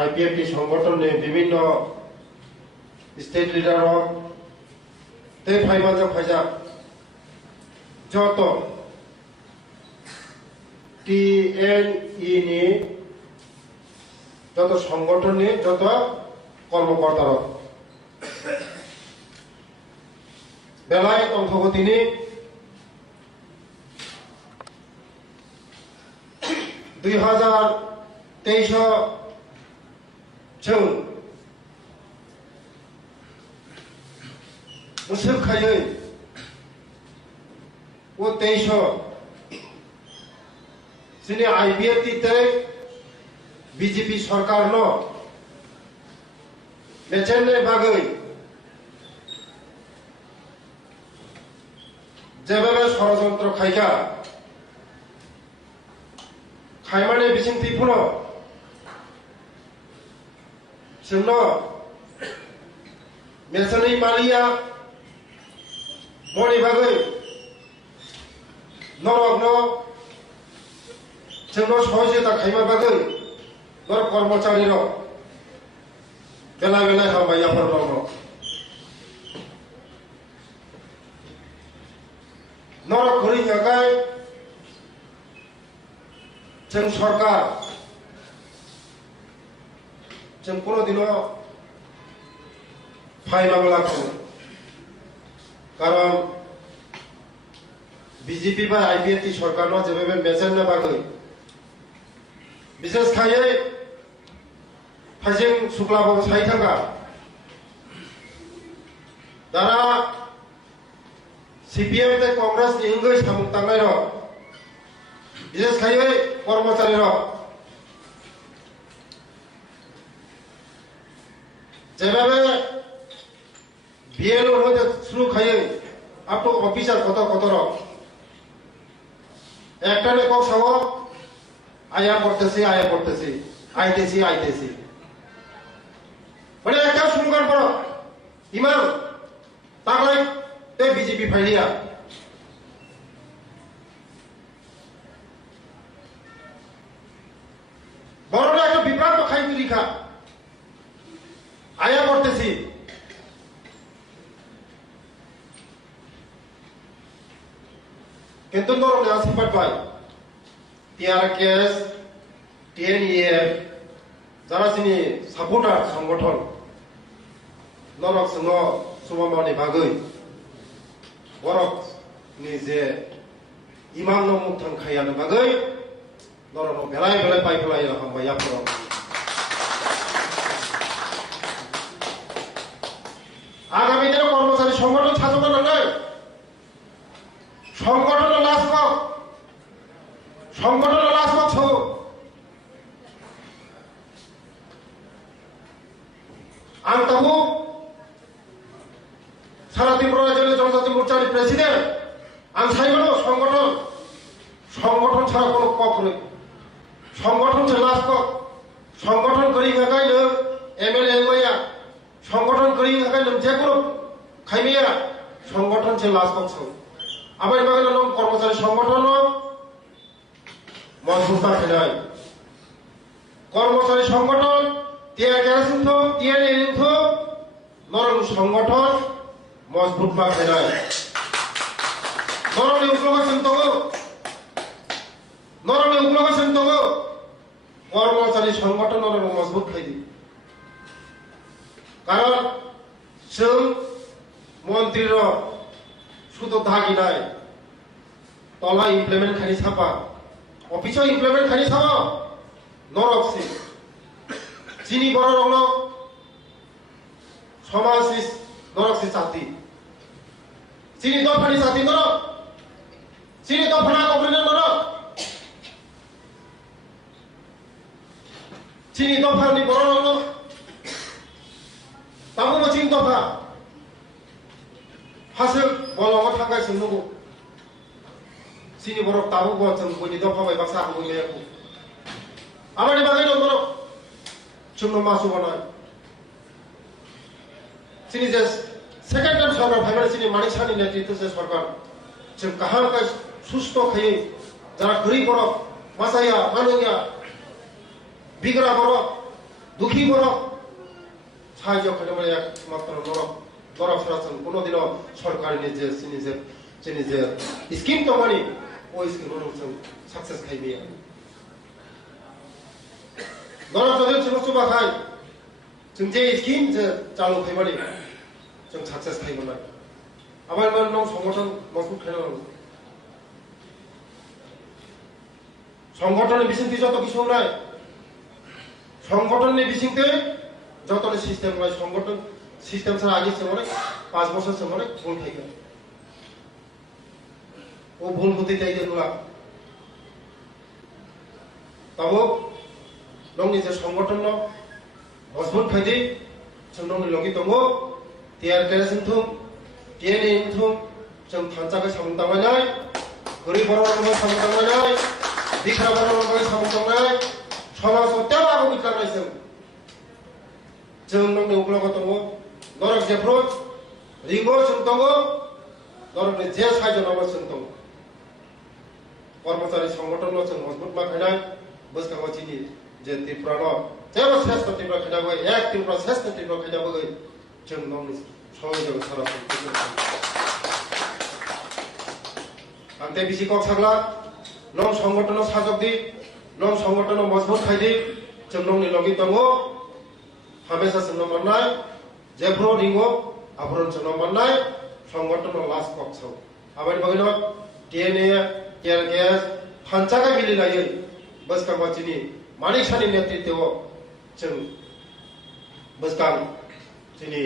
IPFT সংগঠনে বিভিন্ন state leader তে ফাইজা যত টিএনই নি যত সংগঠন নিয়ে যত কর্মকর্তারা বেলায় অংশগতিনি 2023 जों मुसुखायै वो 23 जोंनि आइपिएफटि बीजेपी सरकारनो बेचेननि बागै जेबेबे षड़यंत्र खायगा खायमाने बिसिंथिफोनो जोंनो मेसनै मालिया मनि बागै नरकनो जोंनो सहजता खायमा बागै नर कर्मचारीनो बेला बेला हामबायाफोर दङ नरक घरि थाखाय जों सरकार जों कोनोदिनो फाइबांलाखौ कारण बीजेपी बा आईपीएफटी सरकारनो जेबेबे मेसेननो बागै विशेष खायै फाइजिं सुक्लाबो साइथांगा दाना सीपीएम ते कांग्रेस नि इंगै सामुं तांनाय र विशेष खायै कर्मचारी र जेबेबे बीएलओ होते शुरू खायै अब तो ऑफिसर कत र একটা ने কক সাও আয়া করতেছি আইতেছি মানে একটা স্লোগান পড় ইমাম তাগলাই তে বিজেপি ফাইলিয়া বড়রা একটা বিভ্রান্ত খাইতে লিখা আয়া করতেছি কিন্তু নরনে আসিপাট ভাই টিআরকেএস টিএনইএফ যারা যিনি সাপোর্টার সংগঠন নরক সঙ্গ সুমামানি বাগৈ বরক नि जे इमाम नो मुथां खायानो बागै नरनो बेलाय पाइपलाय हामबाय याफोराव आगामी दिनाव कर्मचारी संगठन साजोबनो नांगौ संगठन लास्ट बक्स आं ताबो सारा त्रिपुरा राज्योनि जनजाति मोर्चानि प्रेसिडेंट आं साइबानो संगठन छाड़ा कोनो कख नै संगठन से लास्ट कख संगठन करि थाखाय नों एमएलए एमआइआ संगठन करि थाखाय नों जेकुनु खायमाया संगठन से लास्ट कख आबाय बागै नों कर्मचारी संगठन मजबूत बानायनाय कर्मचारी संगठन টিএনইএফ नरम संगठन मजबूत बानायनाय नरमनि उग्रगासिनो दङ कर्मचारी संगठन नरम मजबूत खायदि कारण जों मन्त्रीर शुद्ध धागिनाय तला इमप्लिमेंट खानि सापा अफिसाव इमप्लिमेंट खानि सापा नरकसि जिनि बर रंनो समाजिस नरकसि जाति जिनि दफानि जाति नरक जिनि दफाना कब्रिनो नरक जिनि दफानि बर रंनो ताबो जिनि दफा हासो बलंग थांगासिनो दङ जिनि बर ताबो जों बयनि दफा बाय बासा हामैलायखौ आबादनि बागै दं बर जोंनो मासु बानाय जिनि जे सेकेंड टाइम सरकार फाइबार जिनि मानिक सानि नेतृत्व से सरकार जों कहाँ का सुस्थ खायै जरा गरीब बर मासाया मानैया बिग्रा बर দুঃখী বড় সাহায্য করে একমাত্র নরক সরাসরি কোনোদিনও সরকারি যে স্কিম দমানি ওই স্কিम जों साक्सेस खायबिया नरक जदों जों सुबाखाय जों जे स्किम जे चालू खायबानि जों साक्सेस खायबोनाय आबार मान नं संगठन मजबुत खायनांगौ সংগঠনের বিশিংতে যত কিছু নাই সংগঠনের বিশিংতে যত সিস্টেম নাই সংগঠন সিস্টেম ছাড়া আগে সময় 5 বছর সময় ভুল থাকে ও ভুল হতে চাইতে নোলা তবে নংনি যে সংগঠন মজবুত খাইদি जों नंनि लगि दङ টিআর কেরাসিন थुम টিএনএ थुम जों थानसाखौ सामदांनाय गोरिब बर'फोरखौ सामदांनाय दिखा बर'फोरखौ सामदांनाय समाजाव तेवबाबो बिखारनाय जों नंनि उग्लगाव दङ नरक जेफ्रो रिंगो जों दङ नरकनि जे सायजनावबो जों दङ कर्मचारी संगठन जों मजबुत माखायनाय बोसगाव जिनि जे त्रिपुरा जेबो श्रेष्ठ त्रिपुरा खायनाबो एक त्रिपुरा श्रेष्ठ त्रिपुरा खायनाबो जों नंनि सहयोग सारासो आंते बिसि कक सागला नं संगठन साजकदि नं संगठन मजबुत खायदि जों नंनि लगि दङ हमेशा जों माननाय जेफ्रो रिंगो आब्रन जों माननाय संगठन लास्ट कक साव आबाद बगिनो टीएनए टीआरकेएस फानचागा मिलिनायै बोसगाव जिनि मानिक सानि नेतृत्वआव जों बोसगाव जिनि